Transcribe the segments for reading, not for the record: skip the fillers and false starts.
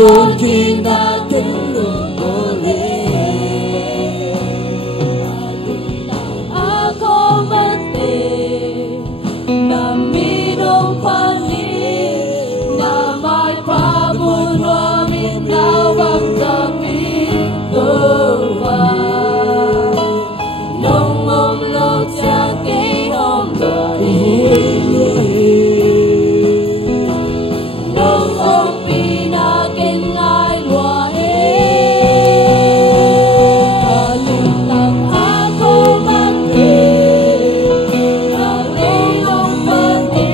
Nung kinda kinh lung nào vang ra tiếng tơ và nông ôm lô cha cây hôm đời nông ôm pina kênh ai loa ta lung tang a cô mang về ta lung ôm bơ đi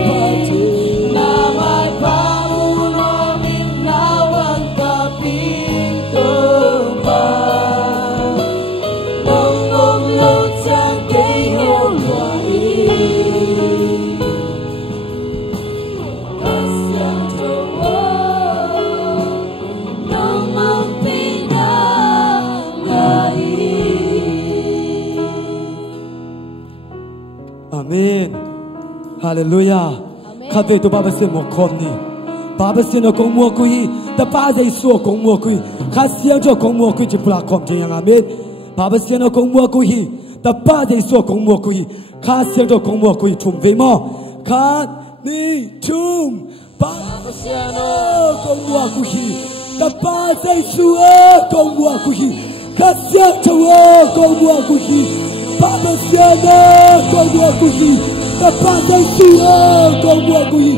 na mai pa u no min na vang ta pin tơ ba nông ôm lô cha cây hôm đời Amen. Hallelujah. Khát về tụi ba xin một con đi. Ba xin nó công mua quý. Ta ba dây số công mua quý. Khát xiang cho công mua quý chỉ bla công chỉ yang amen. Ba xin nó công mua quý. Ta ba dây số công mua quý. Khát xiang cho công mua quý chung về mò. Khát ni chung. Ba xin nó công mua quý. Ta ba dây số công mua quý. Khát xiang cho công mua quý. Baba Siana con mua quý, ta ba dây xưa con mua quý,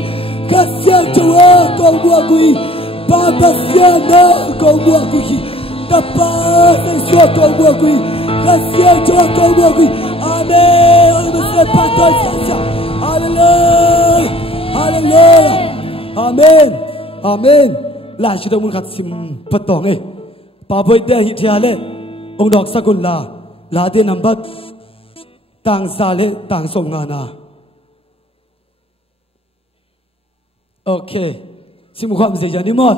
các xe châu con mua quý, Baba Siana con mua quý, ta ba dây xưa con mua quý, các xe châu con mua quý. Amen. Amen. Hallelujah. Hallelujah. Amen. Amen. Lại chúng ta muốn khát sim bắt tòng ấy. Bà bơi đây hiện ra lệ, ông đọc sa côn là tiền nằm bắt. Tang sa le tang som nga na. Okay. Sim khom se jani mo.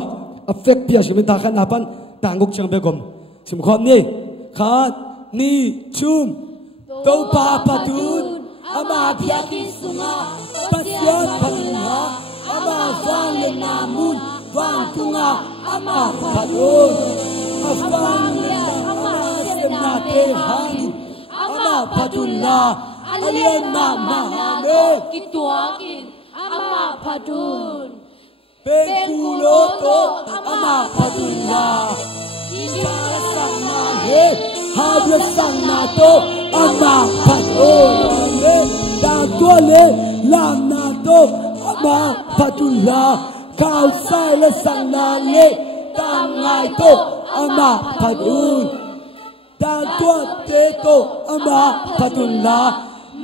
Affect pia sim ta khan apan tang guk chang be gom. Sim khom ni. Khat ni chum. To pa patun. Ama pia kin sunga. Pasyon patuna. Ama vang le namun. Vang tunga. Ama patun. Afang le ama semna te hani. Ama Padullah alien mama me kituakin ama padun Bekuloto ama Padullah Sana he habla sana to ama Padullah Da tole lamna to ama Padullah Kau sai le sana le tangai to ama Padullah Dan tua teto ama Padullah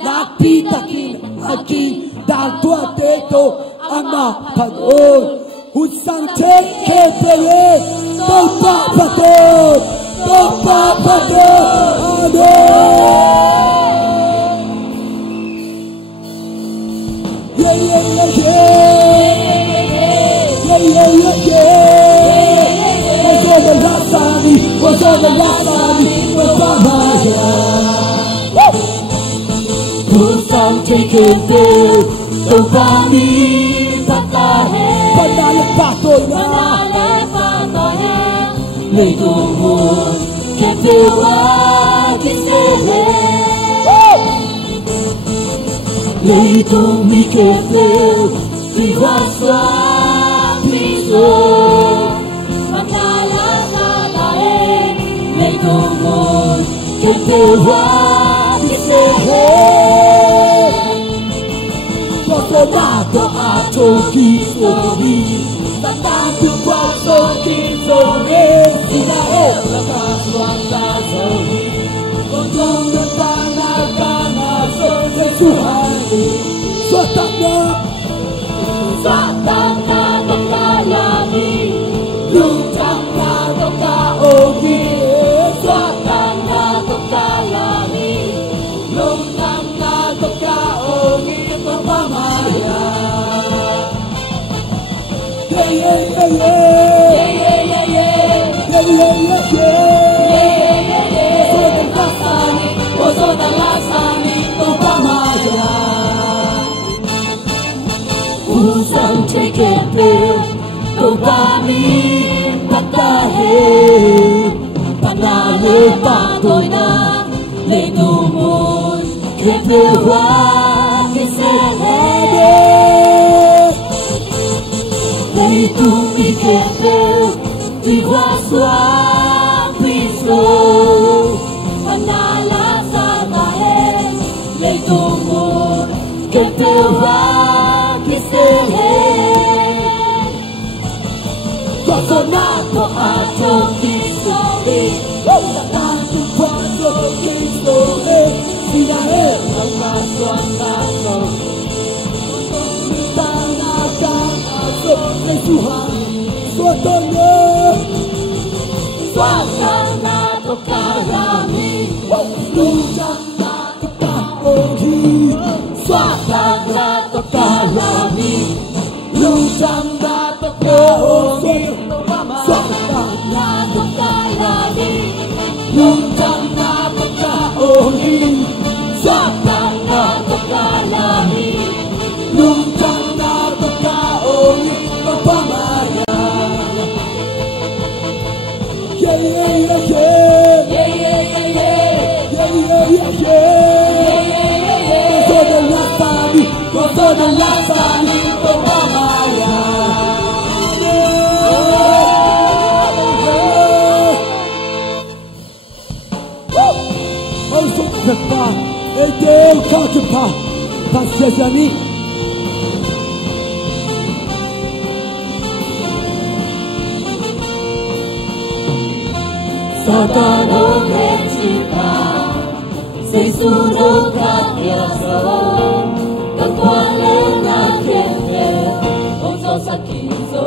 nak pitakin aki dan tua teto ama Padullah husang teke pele topa pato amen yeah was on the last time with Bahaya. Put some taking pill, don't buy me, Pata hai, Banale Patoya, Little moon, can't you walk in the Little me can feel, we was so peaceful. Can't you walk in the head? What's the matter? I told you so me. But I took what so deep so red. Did I ever pass 1,000? Don't the Tana, so they too high. Satana, Tayani. Lutana, Ogi. Satana, Tayani. Lutana, Ogi. Papamaya. Usang cekepil Tupami Patahe Panale Patoina Lenumun Kepilwa Kiselede Leitumi Kepil Di Vasua Cristo Manala Satae Leitumur Ketewa Kisehe Kosonato Ato Kisori Kosonato Ato Kisori Sidae Kosonato Tanaka Ato Tuhan Suatana Suasana Tokarami Lujana Tokarami Suasana Tokarami Lujana Tokarami Suasana Tokarami Lujana Tokarami Suasana Tokarami Lujana Tokarami Pamaya Yeah, yeah, yeah, yeah. Yeah, yeah, yeah, yeah. Yeah, yeah, yeah, yeah. Yeah, yeah, yeah, yeah. Go to the last time. Go to the last time. Go Pamaya Oh, so prepare. Et Dieu, quand tu pars, parce que ses amis, Satano Mechipa, Seisuno Kakyaso, Kakwale Nakefe, Ozo Sakizo.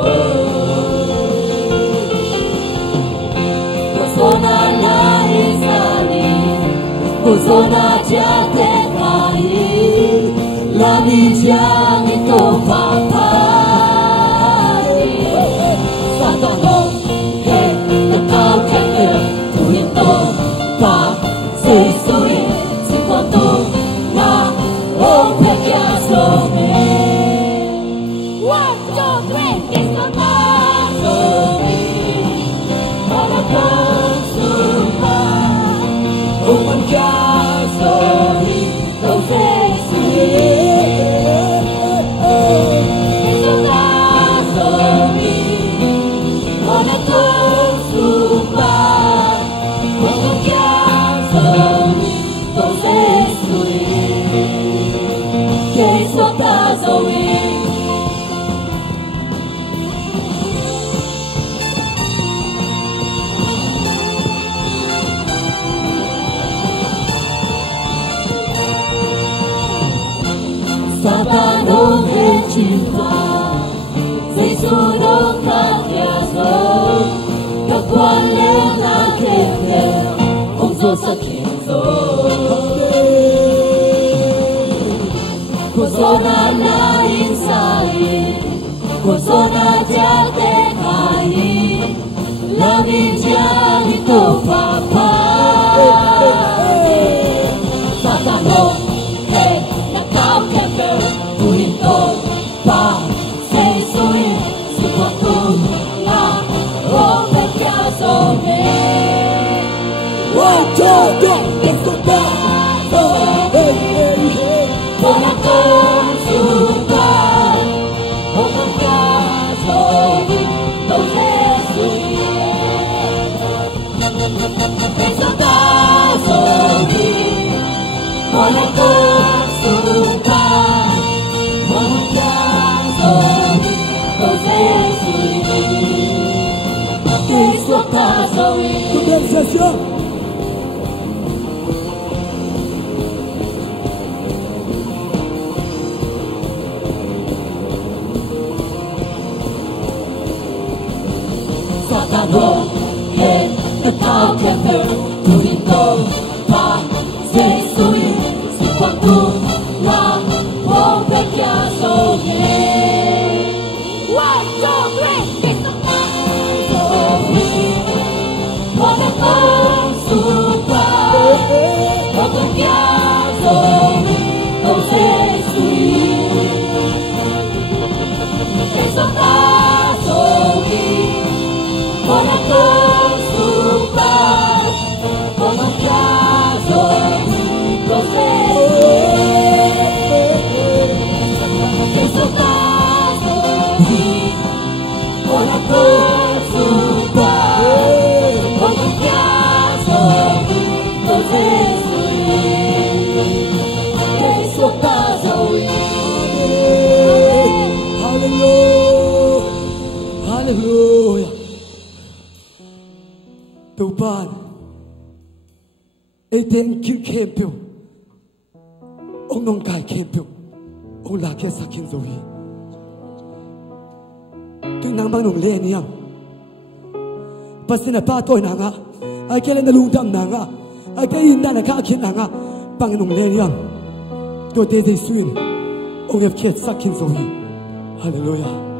Kosona na Isari, Kosona Jate Kai, La Vigia Niko Papai. Satano, Hey, the cow Kefe, Tuito, Pa, Seisui, Sikoto, Na, Opekiaso, Me. 1, 2, 3, Discotazo, Me. Monacosupa, Omancaso, Me. Dosesui, Discotazo, Me. Monacosupa, Omancaso, Me. Dosesui, Discotazo, Me. Satano Mechipa, Seisuno Kakyaso, Kakwale Nakefe, Ozo Sakizo. Kosona na Isari, Kosona Jate Kai, La Vigia Niko Papai. Satano, Hey, Nakao Kefe, Tuito, Pa, Seisui, Sikoto, Na, Opekiaso, Me. 1, 2, 3, Discotazo. Hey, hey, hey. Monacosupa, Omancaso, Me. Dosesui, Discotazo, Me. Monacosupa, Omancaso, Me. Dosesui, Discotazo, Me. Organisation. Satano, Hey, the cow Kefe, Tuito, Pa, Seisui, Sikoto, Na, Opekiaso, Me. 1, 2, 3, Discotazo, Me. Monacosupa, Opekiaso, Me. Dosesui, Discotazo, Me. Monacosupa, tàu ban ấy tên kêu khem biểu ông nông cài khem biểu ông là cái sắc kiến rồi cái nàng bang nông lên nhang bác sĩ là ba tuổi nàng à ai cái lên là lung tâm nàng à ai cái in đàn là cá kiến nàng à bang nông lên nhang tôi tên gì xuyên ông đẹp chết sắc kiến rồi Hallelujah.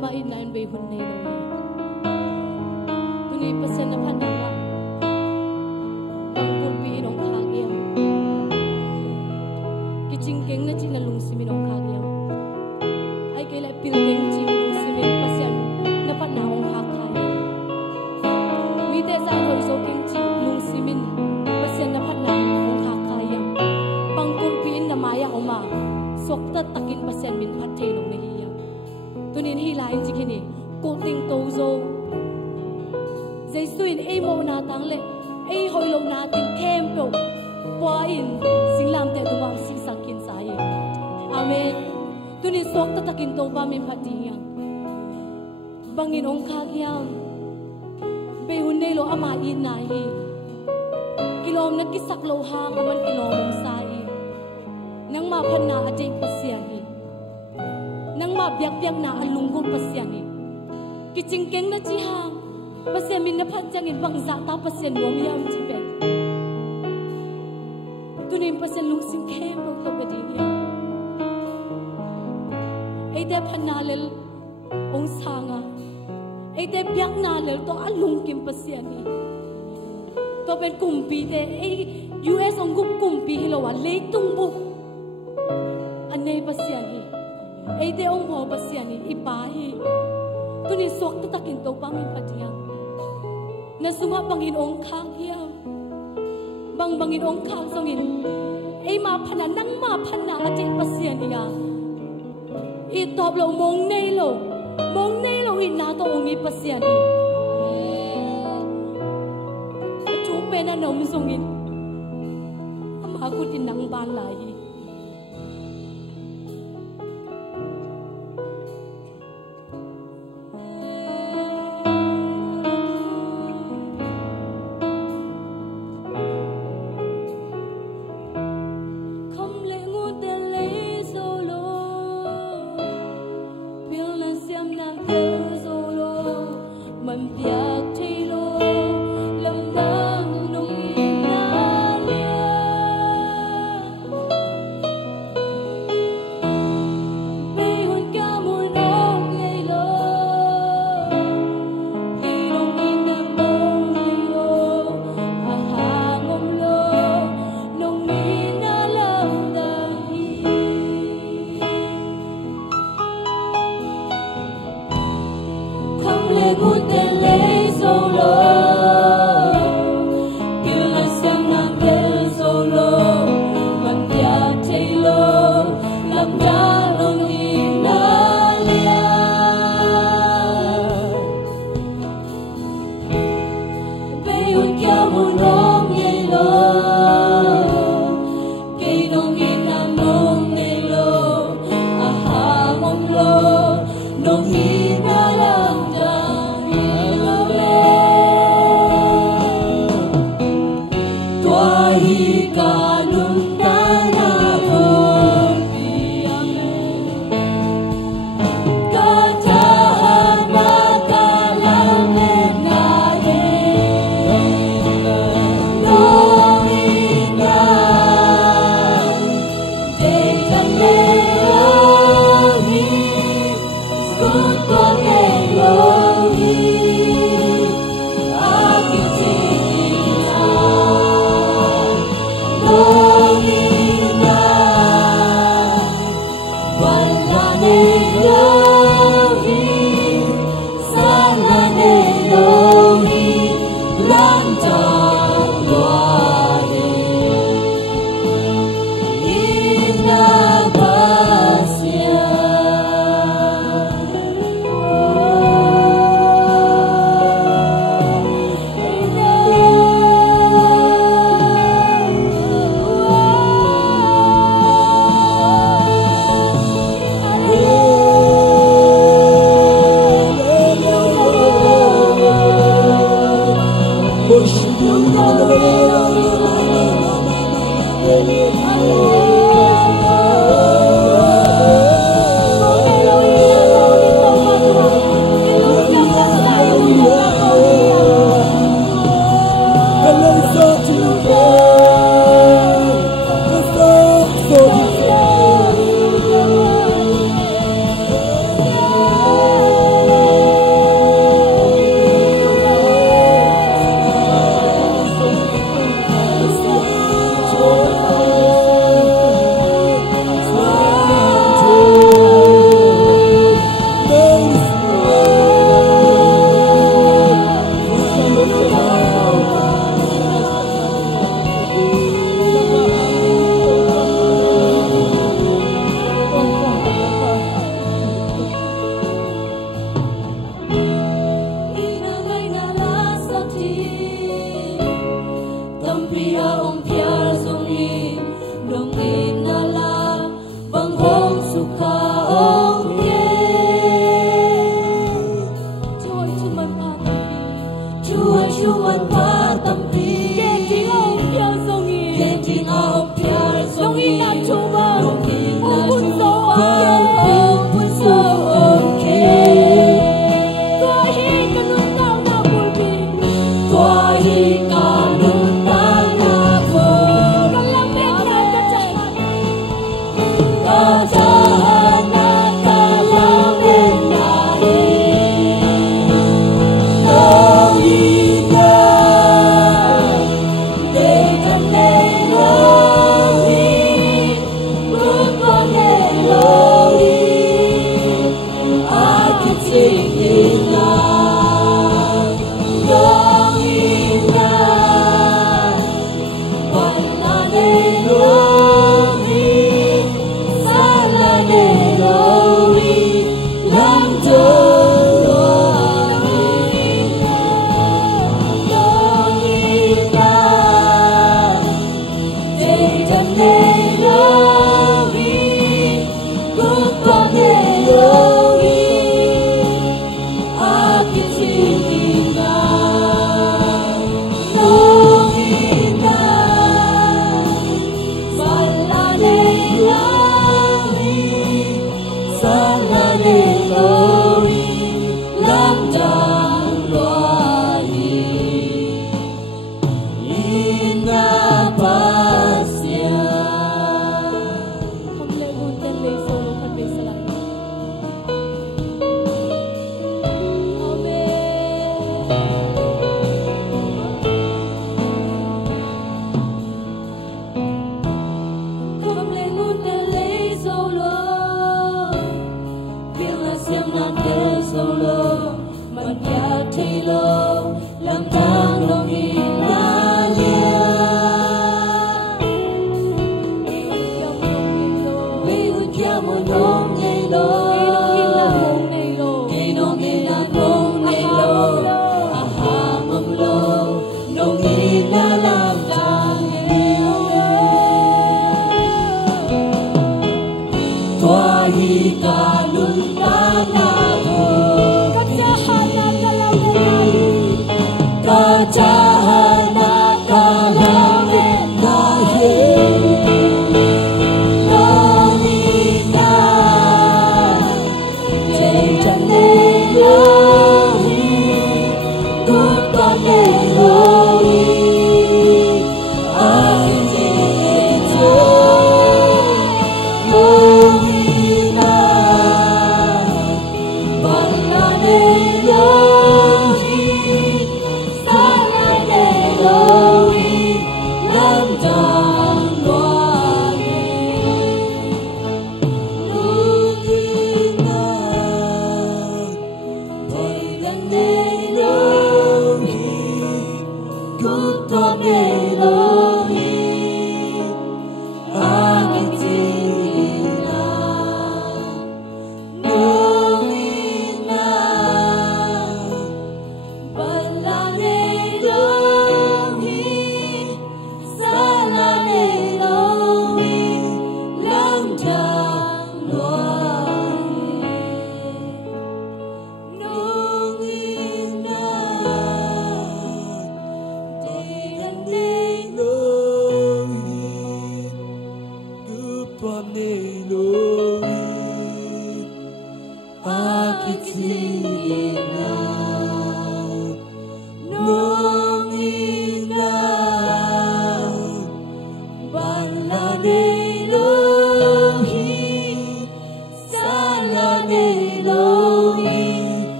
ama inain be hun nei lo tuni pasen na phananga pangkul pi nong khagiam kiching keng na chin na lung simi nong khagiam ai ke la pil keng ching lung simi pasen na phanna ong hak thai mi te sa thoi so keng ching lung simin pasen na phanna ong hak thai yam pangkul pi na maya oma sokta takin pasen min phat thei long nei yam tunin hi lai chikini ko ting to zo Jesuin ai mo na tang le ai hoi lo na tin kem po qua in singlam te tu wam si sakin sai amen tunin sok ta takin to ba min phatinga bangin ong kha kyam be hun nei lo ama in na hi kilom na kisak lo ha kaman kilom ong sai nang ma phan na ateng pasian hi nang ma biak biak na alungkul pasian hi kiching keng na chi hang pasien min na phan changin bang za ta pasien rom yam chi pe tunin pasien lung sim khem lo to be ding ya ai te phan na lel ong sanga ai te biak na lel to alung kim pasien ni to ben kumpi te ai US ong gup kumpi hi lo wa le tung bu anei pasien hi ai te ong ho pasien ni ipa hi tunin sok ta takin to pa min patiang nasunga bangin ong khang hiam bangin ong khang songin ei ma phana nang ma phana ati pasian ya I top lo mong nei lo in na to ong I pasian I chu pe na nom songin ama ku tin nang ban lai Good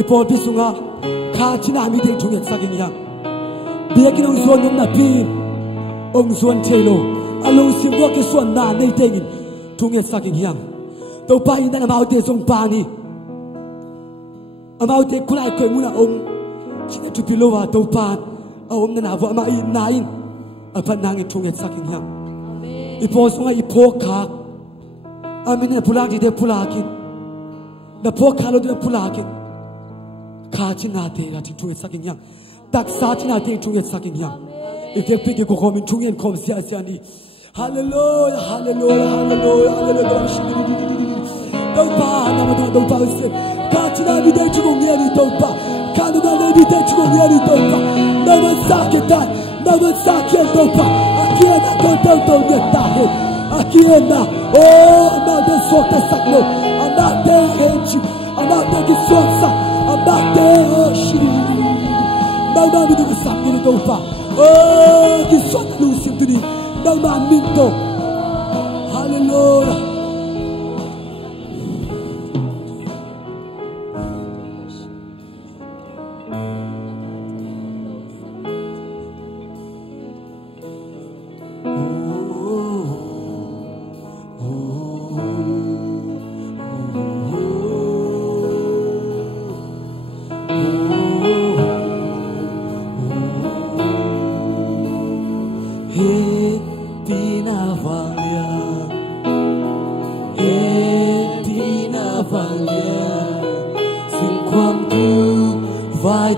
Ipo pisunga kha china mi theng thunget saking yang biakin ong suan nom na pi ong suan chelo along sim wa ke suan na nei tengin thunget saking yang tàu pa in đã mau tiền sông pa ni mau tiền kulai koi muna chỉ là chụp lô vào tàu pa ông nè vợ mà in nai ở phần nàng chung hết sắc hình ipo sung ipo khak amin na pulak di pulakin na po khalo di pulakin kha chinate la chung hết sắc hình tak sa chinate chung hết sắc hình ike piki ko komin chung hết kom sia sia ni hallelujah hallelujah hallelujah hallelujah tàu pa na ma tàu pa se ka china di dei chung ni ani tàu pa ka na na di dei chung ni ani tàu pa na ma saketai na ma saket tàu pa akia na ko tàu ni ta he akia na oh na de sota sakno ana de enchi ana de ki sota ana de shiri na na mi de sakno tàu pa oh ki sota lu sintuni na ma minto hallelujah.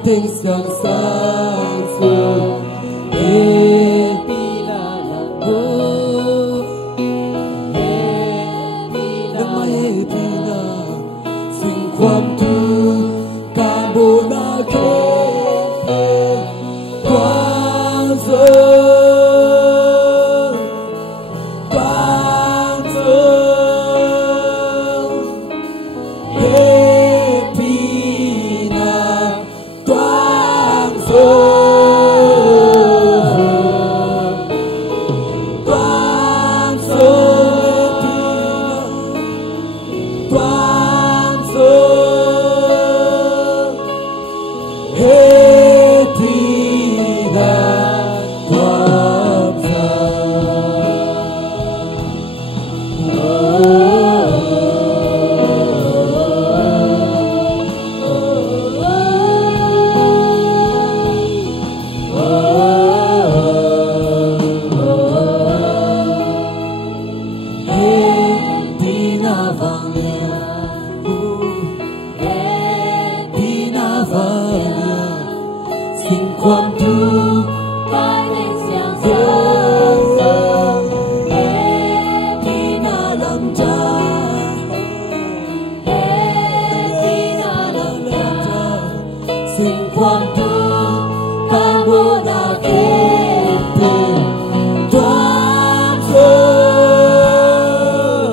Tình sáng sáng sương Pina lago Pina Pina Singความทุกข์การโบนาเกความสุข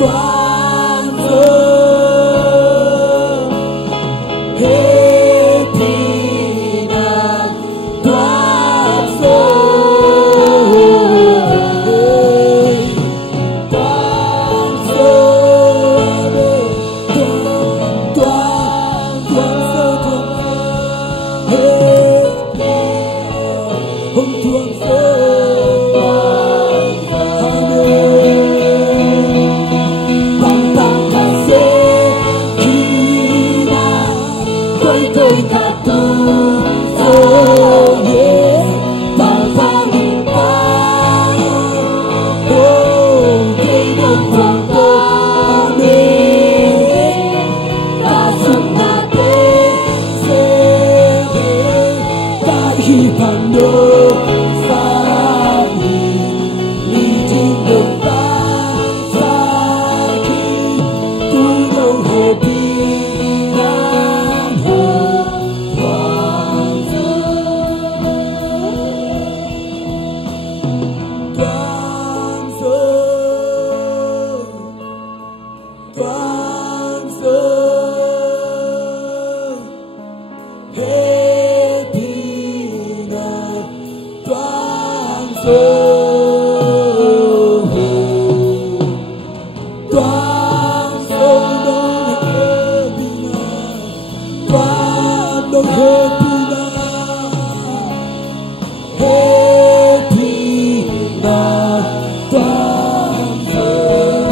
ความสุข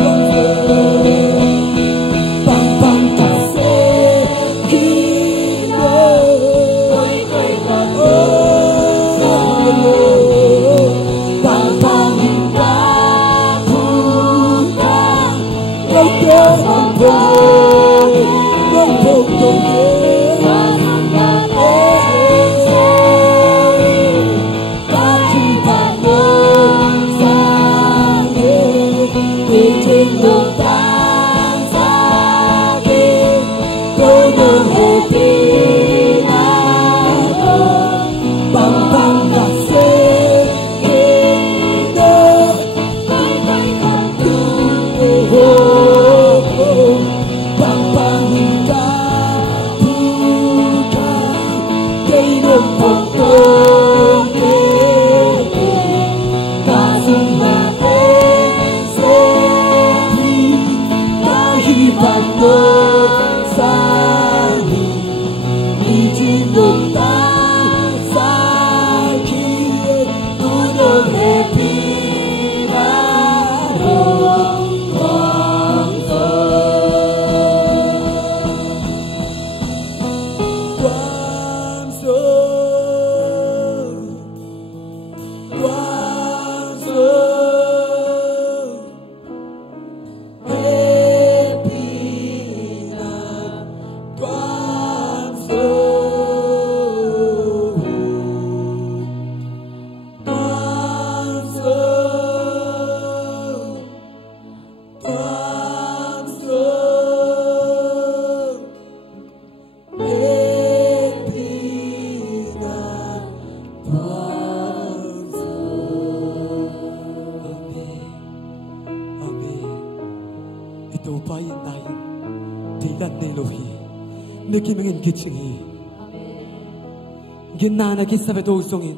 Ginana ki sabedo songin,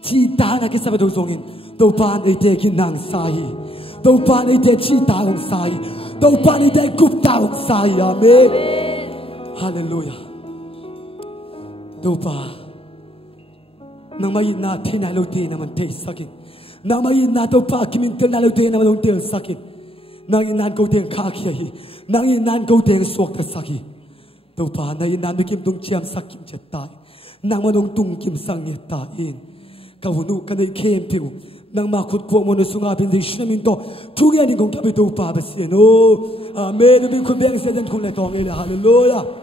chita na ki sabedo songin, do pan ite ginang sai, do pan ite chita ong sai, do pan ite gupta ong sai, amen. Hallelujah. Do pa, nang mayin na tinalote naman te sakit, nang mayin na do pa kimintel nalote naman ong te sakit, nang inan ko te kakiyahi, nang inan ko te suwak te sakit, do pa na inan mikim tung chiam sakit jetay. Nang manong tungkim sang ngetain kawunu kanay kempiw nang makut ko mo na sungapin di sinamin to tungianin kong kapito pa basino amen. Nabing kubeng sa dan kong letong ila hallelujah.